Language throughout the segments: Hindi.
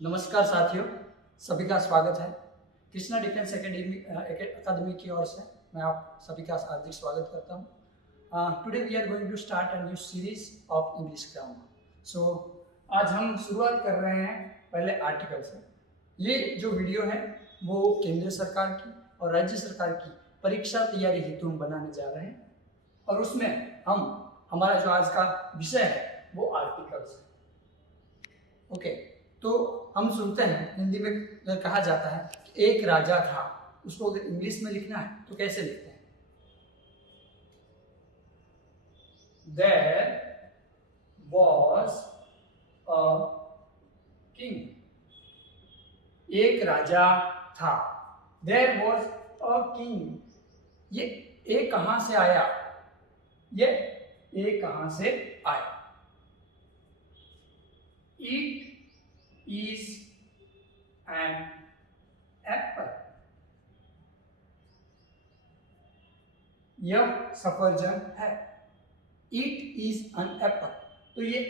नमस्कार साथियों, सभी का स्वागत है। कृष्णा डिफेंस अकादमी की ओर से मैं आप सभी का हार्दिक स्वागत करता हूँ। Today we are going to start a new series of English grammar. So आज हम शुरुआत कर रहे हैं पहले आर्टिकल से। ये जो वीडियो है वो केंद्र सरकार की और राज्य सरकार की परीक्षा तैयारी हेतु हम बनाने जा रहे हैं और उसमें हमारा जो आज का विषय है वो आर्टिकल्स है। ओके, तो हम सुनते हैं हिंदी में कहा जाता है कि एक राजा था। उसको अगर इंग्लिश में लिखना है तो कैसे लिखते हैं? There was a king. एक राजा था। There was a king. ये ए कहां से आया? ये ए कहां से आया? It is an apple. यह सफरजन है। It is an apple. तो ये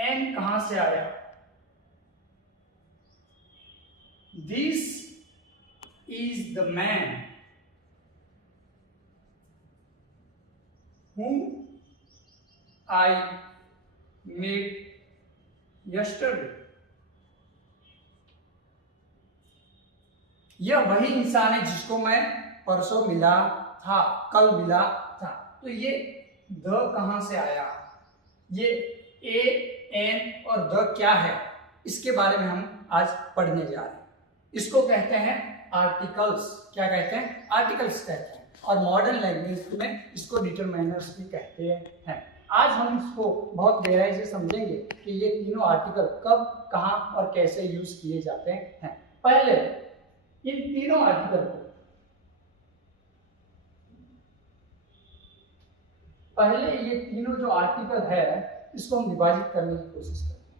एन कहां से आया? This is the man whom I met yesterday. यह वही इंसान है जिसको मैं परसों मिला था, कल मिला था। तो ये द कहां से आया? ये ए, एन और द क्या है, इसके बारे में हम आज पढ़ने जा रहे हैं। इसको कहते हैं आर्टिकल्स। क्या कहते हैं? आर्टिकल्स कहते हैं और मॉडर्न लैंग्वेज में इसको डिटरमाइनर्स भी कहते हैं। आज हम इसको बहुत गहराई से समझेंगे कि ये तीनों आर्टिकल कब, कहां और कैसे यूज किए जाते हैं। पहले इन तीनों आर्टिकल को ये तीनों जो आर्टिकल है इसको हम विभाजित करने की कोशिश करते हैं।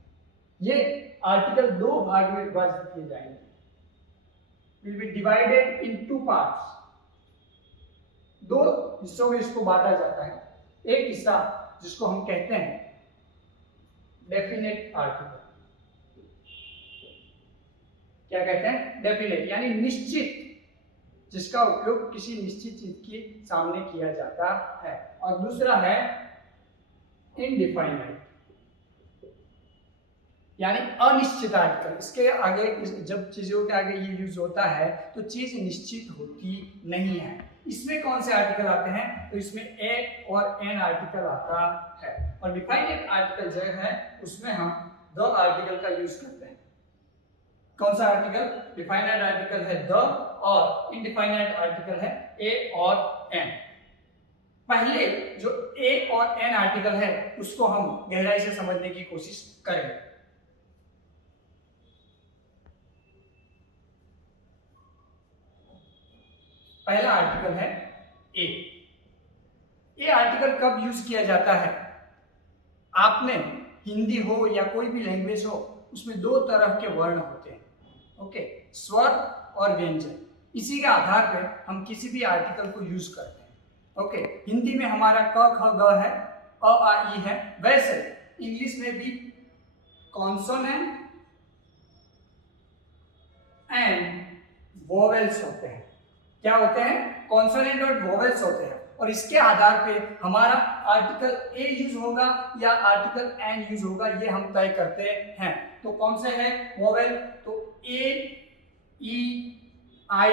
ये आर्टिकल दो भाग में विभाजित किए जाएंगे। Will be divided in two parts. दो हिस्सों में इसको बांटा जाता है। एक हिस्सा जिसको हम कहते हैं डेफिनेट आर्टिकल। क्या कहते हैं? डेफिनेट यानी निश्चित, जिसका उपयोग किसी निश्चित चीज के सामने किया जाता है। और दूसरा है इनडिफाइनाइट यानी अनिश्चित आर्टिकल। इसके आगे जब चीजों के आगे ये यूज होता है तो चीज निश्चित होती नहीं है। इसमें कौन से आर्टिकल आते हैं? तो इसमें ए और एन आर्टिकल आता है। और डिफाइनेट आर्टिकल जो है उसमें हम द आर्टिकल का यूज करते हैं। कौन सा आर्टिकल? डिफाइनेट आर्टिकल है द और इनडिफाइनेट आर्टिकल है ए और एन। पहले जो ए और एन आर्टिकल है उसको हम गहराई से समझने की कोशिश करेंगे। पहला आर्टिकल है ए। ए आर्टिकल कब यूज किया जाता है? आपने हिंदी हो या कोई भी लैंग्वेज हो उसमें दो तरह के वर्ण होते हैं। ओके, स्वर और व्यंजन। इसी के आधार पर हम किसी भी आर्टिकल को यूज करते हैं। ओके, हिंदी में हमारा क ख ग है, अ आ ई है। वैसे इंग्लिश में भी कॉन्सोनेंट एंड वोवेल्स होते हैं। क्या होते हैं? कॉन्सोनेंट और वोवेल्स होते हैं और इसके आधार पे हमारा आर्टिकल ए यूज होगा या आर्टिकल एन यूज होगा, ये हम तय करते हैं। तो कौन से हैं वोवेल? तो ए, ई, आई,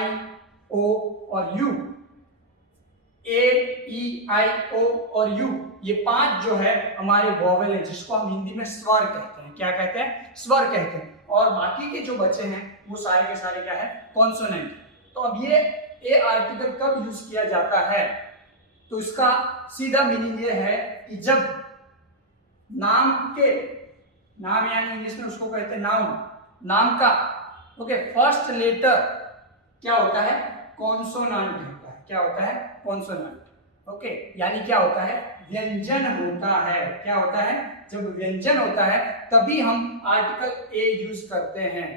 ओ और यू। ए, ई, आई, ओ और यू, ये पांच जो है हमारे वोवेल है, जिसको हम हिंदी में स्वर कहते हैं। क्या कहते हैं? स्वर कहते हैं। और बाकी के जो बचे हैं वो सारे के सारे क्या है? कॉन्सोनेंट। तो अब ये ए आर्टिकल कब यूज किया जाता है? तो इसका सीधा मीनिंग ये है कि जब नाम यानी इंग्लिश में उसको कहते हैं नाउन, नाम का फर्स्ट लेटर क्या होता है? कॉन्सोनेंट होता है। क्या होता है? कॉन्सोनेंट। यानी क्या होता है? व्यंजन होता है। क्या होता है? जब व्यंजन होता है तभी हम आर्टिकल ए यूज करते हैं।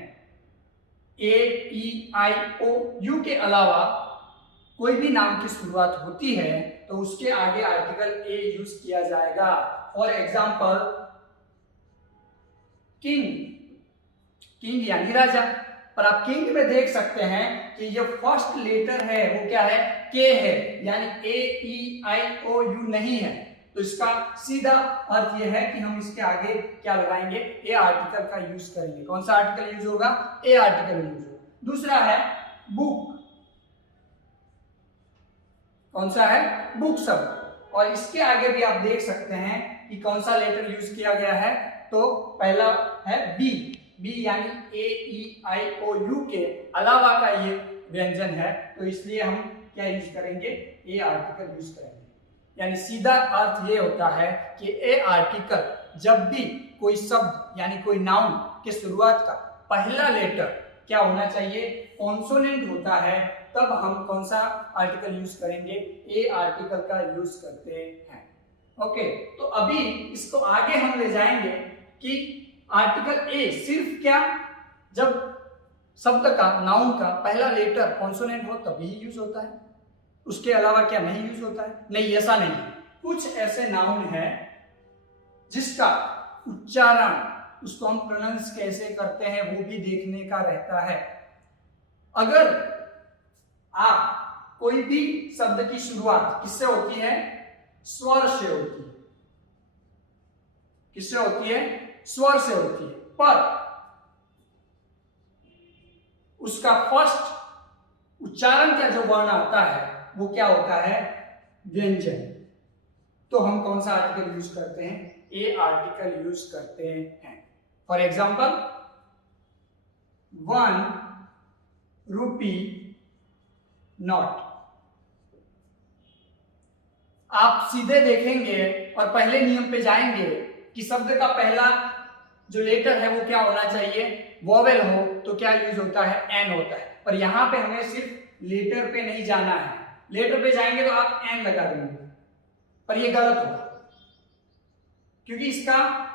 ए, ई, आई, ओ, यू के अलावा कोई भी नाम की शुरुआत होती है तो उसके आगे आर्टिकल ए यूज किया जाएगा। फॉर एग्जाम्पल किंग, किंग यानी राजा। पर आप किंग में देख सकते हैं कि जो फर्स्ट लेटर है वो क्या है, के है, यानी AEIOU नहीं है। तो इसका सीधा अर्थ यह है कि हम इसके आगे क्या लगाएंगे, ए आर्टिकल का यूज करेंगे। कौन सा आर्टिकल यूज होगा, ए आर्टिकल यूज होगा। दूसरा है बुक, कौन सा है, बुक शब्द। और इसके आगे भी आप देख सकते हैं कि कौन सा लेटर यूज किया गया है, तो पहला है बी, बी यानी AEIOU के अलावा का ये व्यंजन है, तो इसलिए हम क्या यूज करेंगे, ए आर्टिकल यूज करेंगे। यानी सीधा अर्थ ये होता है कि ए आर्टिकल जब भी कोई शब्द यानी कोई नाउन के शुरुआत का पहला लेटर क्या होना चाहिए, कॉन्सोनेंट होता है, तब हम कौन सा आर्टिकल यूज करेंगे, ए आर्टिकल का यूज करते हैं। ओके, तो अभी इसको आगे हम ले जाएंगे कि आर्टिकल ए सिर्फ क्या, जब शब्द का नाउन का पहला लेटर कॉन्सोनेंट हो तभी यूज होता है, उसके अलावा क्या नहीं यूज होता है, नहीं ऐसा नहीं। कुछ ऐसे नाउन है जिसका उच्चारण, उसको हम प्रोनाउंस कैसे करते हैं वो भी देखने का रहता है। अगर आप कोई भी शब्द की शुरुआत किससे होती है, स्वर से होती है, किससे होती है, स्वर से होती है, पर उसका फर्स्ट उच्चारण का जो वर्ण आता है वो क्या होता है, व्यंजन। तो हम कौन सा आर्टिकल यूज करते हैं, ए आर्टिकल यूज करते हैं। For example 1 rupee note. आप सीधे देखेंगे और पहले नियम पे जाएंगे कि शब्द का पहला जो लेटर है वो क्या होना चाहिए, वोवेल हो, तो क्या यूज होता है, एन होता है। पर यहां पे हमें सिर्फ लेटर पे नहीं जाना है, लेटर पे जाएंगे तो आप एन लगा देंगे, पर ये गलत होगा, क्योंकि इसका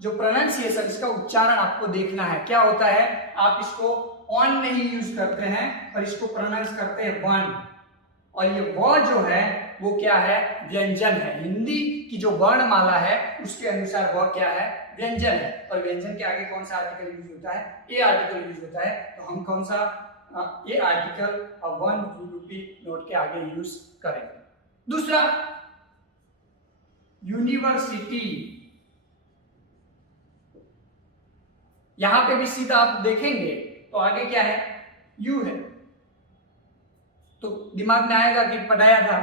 जो प्रोनाउंसिएशन, इसका उच्चारण आपको देखना है। क्या होता है, आप इसको ऑन नहीं यूज करते हैं पर इसको प्रोनाउंस करते हैं वन, और ये व जो है वो क्या है, व्यंजन है। हिंदी की जो वर्णमाला है उसके अनुसार वह क्या है, व्यंजन है। और व्यंजन के आगे कौन सा आर्टिकल यूज होता है, ए आर्टिकल यूज होता है। तो हम कौन सा ये आर्टिकल 1 रुपी नोट के आगे यूज करेंगे। दूसरा यूनिवर्सिटी, यहां पे भी सीधा आप देखेंगे तो आगे क्या है, यू है। तो दिमाग में आएगा कि पढ़ाया था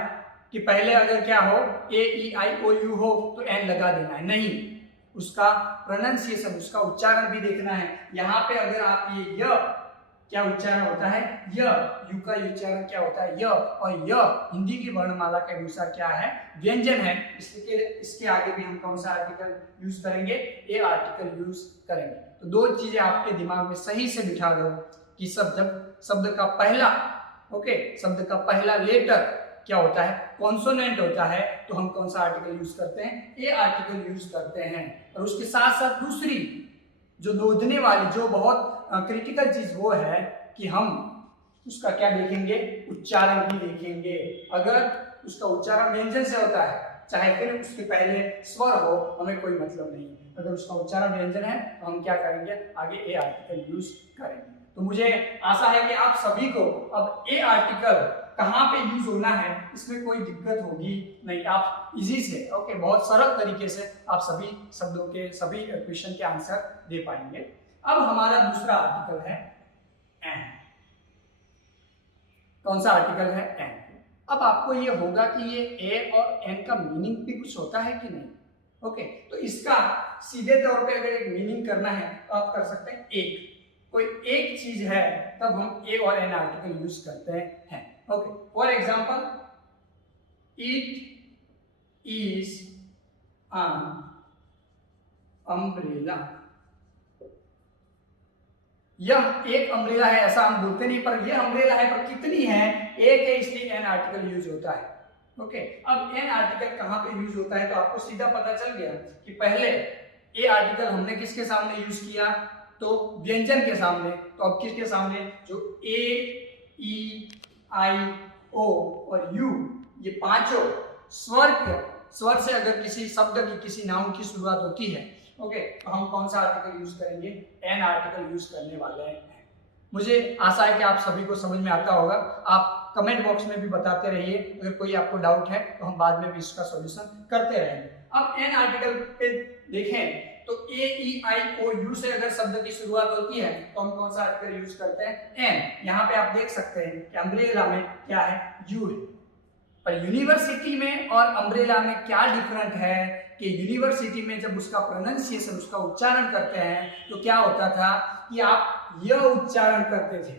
कि पहले अगर क्या हो, AEIOU हो तो एन लगा देना है, नहीं, उसका प्रोनाउंसिएशन, उसका उच्चारण भी देखना है। यहां पे अगर आप ये य क्या उच्चारण होता है, य, यू का उच्चारण क्या होता है, य, और य हिंदी की वर्णमाला के अनुसार क्या है, व्यंजन है। इसके आगे भी हम कौन सा आर्टिकल यूज करेंगे, ए आर्टिकल यूज करेंगे। तो दो चीजें आपके दिमाग में सही से बिठा दो कि शब्द का पहला, ओके, शब्द का पहला लेटर क्या होता है, कॉन्सोनेंट होता है, तो हम कौन सा आर्टिकल यूज करते हैं, ए आर्टिकल यूज करते हैं। और उसके साथ साथ दूसरी जो नोदने वाली, जो बहुत क्रिटिकल चीज वो है कि हम उसका क्या देखेंगे, उच्चारण भी देखेंगे। अगर उसका उच्चारण व्यंजन से होता है, चाहे फिर उसके पहले स्वर हो, हमें कोई मतलब नहीं। अगर उसका उच्चारण व्यंजन है तो हम क्या करेंगे, आगे ए आर्टिकल यूज करेंगे। तो मुझे आशा है कि आप सभी को अब ए आर्टिकल कहाँ पे यूज होना है इसमें कोई दिक्कत होगी नहीं। आप इजी से, ओके, बहुत सरल तरीके से आप सभी शब्दों के, सभी क्वेश्चन के आंसर दे पाएंगे। अब हमारा दूसरा आर्टिकल है एन। कौन सा आर्टिकल है, एन। अब आपको ये होगा कि ये ए और एन का मीनिंग भी कुछ होता है कि नहीं, ओके। तो इसका सीधे तौर पे अगर एक मीनिंग करना है तो आप कर सकते हैं एक, कोई एक चीज है तब हम ए और एन आर्टिकल यूज करते हैं, okay. For example, it is an umbrella. यह एक अम्ब्रेला है, ऐसा हम बोलते नहीं, पर यह अम्ब्रेला है, पर कितनी है, एक है, इसलिए एन आर्टिकल यूज होता है, ओके। अब एन आर्टिकल कहां पे यूज होता है, तो आपको सीधा पता चल गया कि पहले ए आर्टिकल हमने किसके सामने यूज किया, तो व्यंजन के सामने। तो अब किसके सामने, जो ए, ई, आई, ओ और यू, ये पांचों स्वर से अगर किसी शब्द की, किसी नाउन की शुरुआत होती है, ओके, तो हम कौन सा आर्टिकल यूज करेंगे? एन आर्टिकल यूज करने वाले हैं। मुझे आशा है कि आप सभी को समझ में आता होगा। आप कमेंट बॉक्स में भी बताते रहिए, अगर कोई आपको डाउट है तो हम बाद में भी इसका सॉल्यूशन करते रहेंगे। अब एन आर्टिकल पे देखें तो ए ई आई ओ यू से अगर शब्द की शुरुआत होती है तो हम कौन सा आर्टिकल यूज करते हैं? एन। यहाँ पे आप देख सकते हैं कि अम्ब्रेला में क्या है? यू है। पर यूनिवर्सिटी में और अम्ब्रेला में क्या डिफरेंट है कि यूनिवर्सिटी में जब उसका प्रोनाउंसिएशन, उसका उच्चारण करते हैं तो क्या होता था कि आप य उच्चारण करते थे,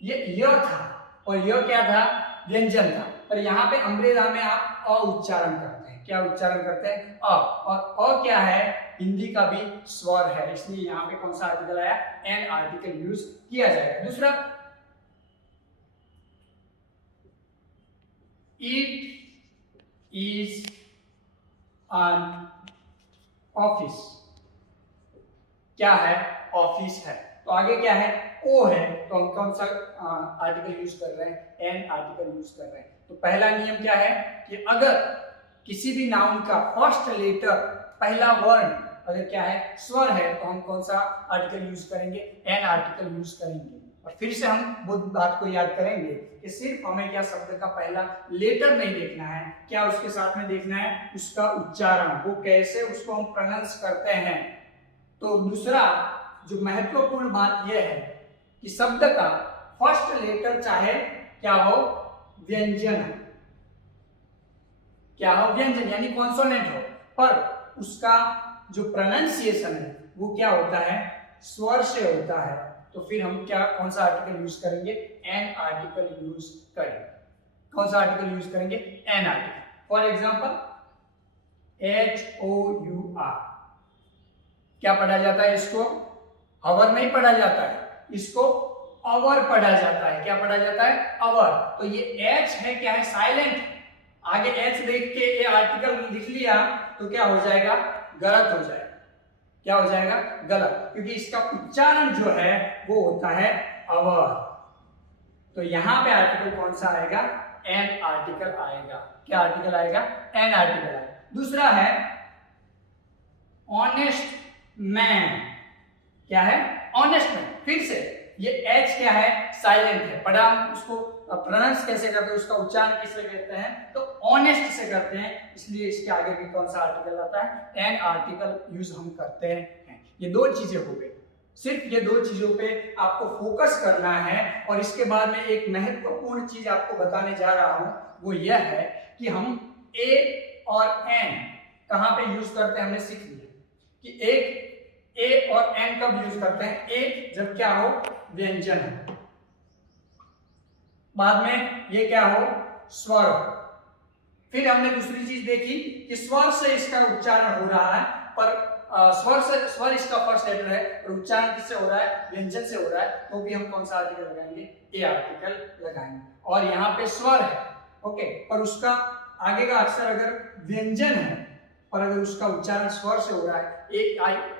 ये य था और य क्या था? व्यंजन था। और यहाँ पे अम्ब्रेला में आप अ उच्चारण करते हैं। क्या उच्चारण करते हैं? अ। और अ क्या है? हिंदी का भी स्वर है, इसलिए यहाँ पे कौन सा आर्टिकल आया? एन आर्टिकल यूज किया जाएगा। दूसरा, इट इज एन ऑफिस। क्या है? ऑफिस है। तो आगे क्या है? ओ है, तो हम कौन सा आर्टिकल यूज कर रहे हैं? एन आर्टिकल यूज कर रहे हैं। तो पहला नियम क्या है कि अगर किसी भी नाउन का फर्स्ट लेटर, पहला वर्ण अगर क्या है? स्वर है, तो हम कौन सा आर्टिकल यूज करेंगे? एन आर्टिकल यूज करेंगे। और फिर से हम वो बात को याद करेंगे कि सिर्फ हमें क्या शब्द का पहला लेटर नहीं देखना है, क्या उसके साथ में देखना है? उसका उच्चारण, वो कैसे उसको हम प्रोनाउंस करते हैं। तो दूसरा जो महत्वपूर्ण बात यह है कि शब्द का फर्स्ट लेटर चाहे क्या हो? व्यंजन। क्या हो? व्यंजन, यानी कॉन्सोनेंट हो, पर उसका जो प्रोनाउंसिएशन है वो क्या होता है? स्वर से होता है। तो फिर हम क्या, कौन सा आर्टिकल यूज करेंगे? एन आर्टिकल यूज करेंगे। कौन सा आर्टिकल यूज करेंगे? An article. For example, HOUR क्या पढ़ा जाता है? इसको अवर नहीं पढ़ा जाता है, इसको अवर पढ़ा जाता है। क्या पढ़ा जाता है? अवर। तो ये एच है, क्या है? साइलेंट। आगे एच देख के ये आर्टिकल लिख लिया तो क्या हो जाएगा? गलत हो जाएगा। क्या हो जाएगा? गलत, क्योंकि इसका उच्चारण जो है वो होता है अवर। तो यहां पे आर्टिकल कौन सा आएगा? एन आर्टिकल आएगा। क्या आर्टिकल आएगा? एन आर्टिकल आएगा। दूसरा है ऑनेस्ट मैन। क्या है? Honest man. फिर से ये एच क्या है? साइलेंट है। पढ़ा, हम उसको प्रोनाउंस कैसे करते हैं, उसका उच्चारण किससे करते हैं? तो ऑनेस्ट से करते हैं, इसलिए इसके आगे भी कौन सा आर्टिकल आता है? एन आर्टिकल यूज हम करते हैं। ये दो चीजें हो गई। सिर्फ ये दो चीजों पे आपको फोकस करना है। और इसके बाद में एक महत्वपूर्ण चीज आपको बताने जा रहा हूं, वो यह है कि हम ए और एन कहां पे यूज करते हैं, हमने सीख लिया कि एक ए और एन कब यूज करते हैं? ए जब क्या हो? व्यंजन हो। बाद में ये क्या हो? स्वर हो। फिर हमने दूसरी चीज देखी कि स्वर से इसका उच्चारण हो रहा है, पर स्वर इसका फर्स्ट लेटर है और उच्चारण किससे हो रहा है? व्यंजन से हो रहा है। तो भी हम कौन सा आर्टिकल लगाएंगे? ए आर्टिकल लगाएंगे। और यहाँ पे स्वर है, ओके, पर उसका आगे का अक्षर अगर व्यंजन है, पर अगर उसका उच्चारण स्वर से हो रहा है, ए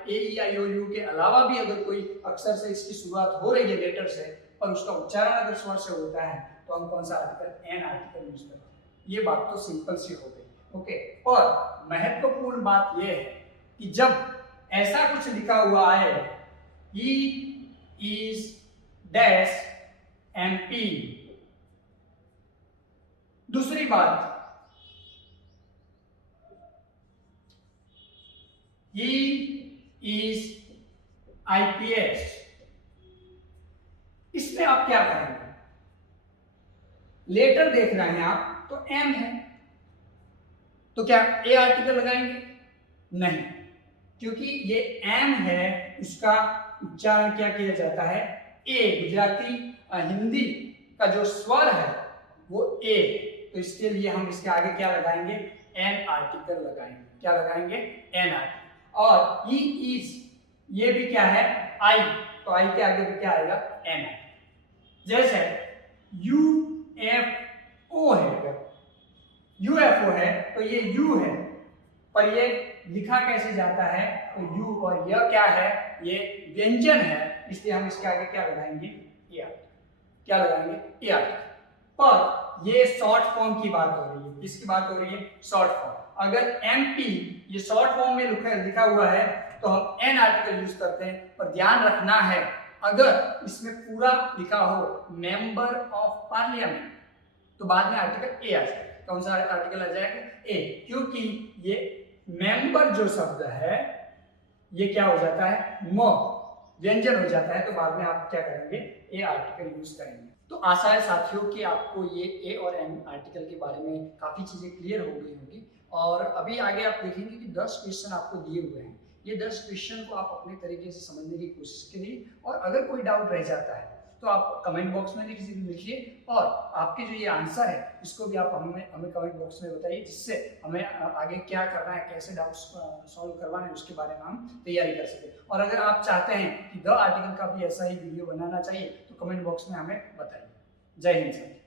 ई आई ओ यू के अलावा भी अगर कोई अक्षर से इसकी शुरुआत हो रही है, लेटर से, पर उसका उच्चारण अगर स्वर से होता है, तो हम कौन सा आर्टिकल? एन आर्टिकल यूज करते हैं। ये बात तो सिंपल सी हो गई, ओके। और महत्वपूर्ण बात यह है कि जब ऐसा कुछ लिखा हुआ है, ही इज डैश MP। दूसरी बात, he is IPS। इसमें आप क्या करेंगे? लेटर देख रहे हैं आप, तो M है, तो क्या ए आर्टिकल लगाएंगे? नहीं, क्योंकि ये M है, उसका उच्चारण क्या किया जाता है? ए। गुजराती हिंदी का जो स्वर है वो ए, तो इसके लिए हम इसके आगे क्या लगाएंगे? एन आर्टिकल लगाएंगे। क्या लगाएंगे? An article. और ही इज, ये भी क्या है? आई, तो आई के आगे भी क्या आएगा? An article. जैसे UFO है, अगर UFO है तो ये यू है, पर ये लिखा कैसे जाता है? तो यू, और यह क्या है? ये व्यंजन है, इसलिए हम इसके आगे क्या लगाएंगे? ए आर्टिकल। क्या लगाएंगे? ए आर्टिकल। पर ये शॉर्ट फॉर्म की बात हो रही है। किसकी बात हो रही है? Short form. अगर MP ये शॉर्ट फॉर्म में लिखा हुआ है तो हम एन आर्टिकल यूज करते हैं। पर ध्यान रखना है अगर इसमें पूरा लिखा हो मेंबर ऑफ पार्लियामेंट तो बाद में आर्टिकल ए आ जाएगा। कौन सा आर्टिकल आ जाएगा? ए, क्योंकि ये मेंबर जो शब्द है ये क्या हो जाता है? म व्यंजन हो जाता है, तो बाद में आप क्या करेंगे? ए आर्टिकल यूज करेंगे। तो आशा है साथियों कि आपको ये ए और एन आर्टिकल के बारे में काफी चीजें क्लियर हो गई होंगी। और अभी आगे आप देखेंगे कि 10 क्वेश्चन आपको दिए हुए हैं। ये 10 क्वेश्चन को आप अपने तरीके से समझने की कोशिश करिए, और अगर कोई डाउट रह जाता है तो आप कमेंट बॉक्स में लिखिए, और आपके जो ये आंसर है इसको भी आप हमें कमेंट बॉक्स में बताइए, जिससे हमें आगे क्या करना है, कैसे डाउट्स सॉल्व करवाने हैं उसके बारे में हम तैयारी कर सकें। और अगर आप चाहते हैं कि द आर्टिकल का भी ऐसा ही वीडियो बनाना चाहिए तो कमेंट बॉक्स में हमें बताइए। जय हिंद।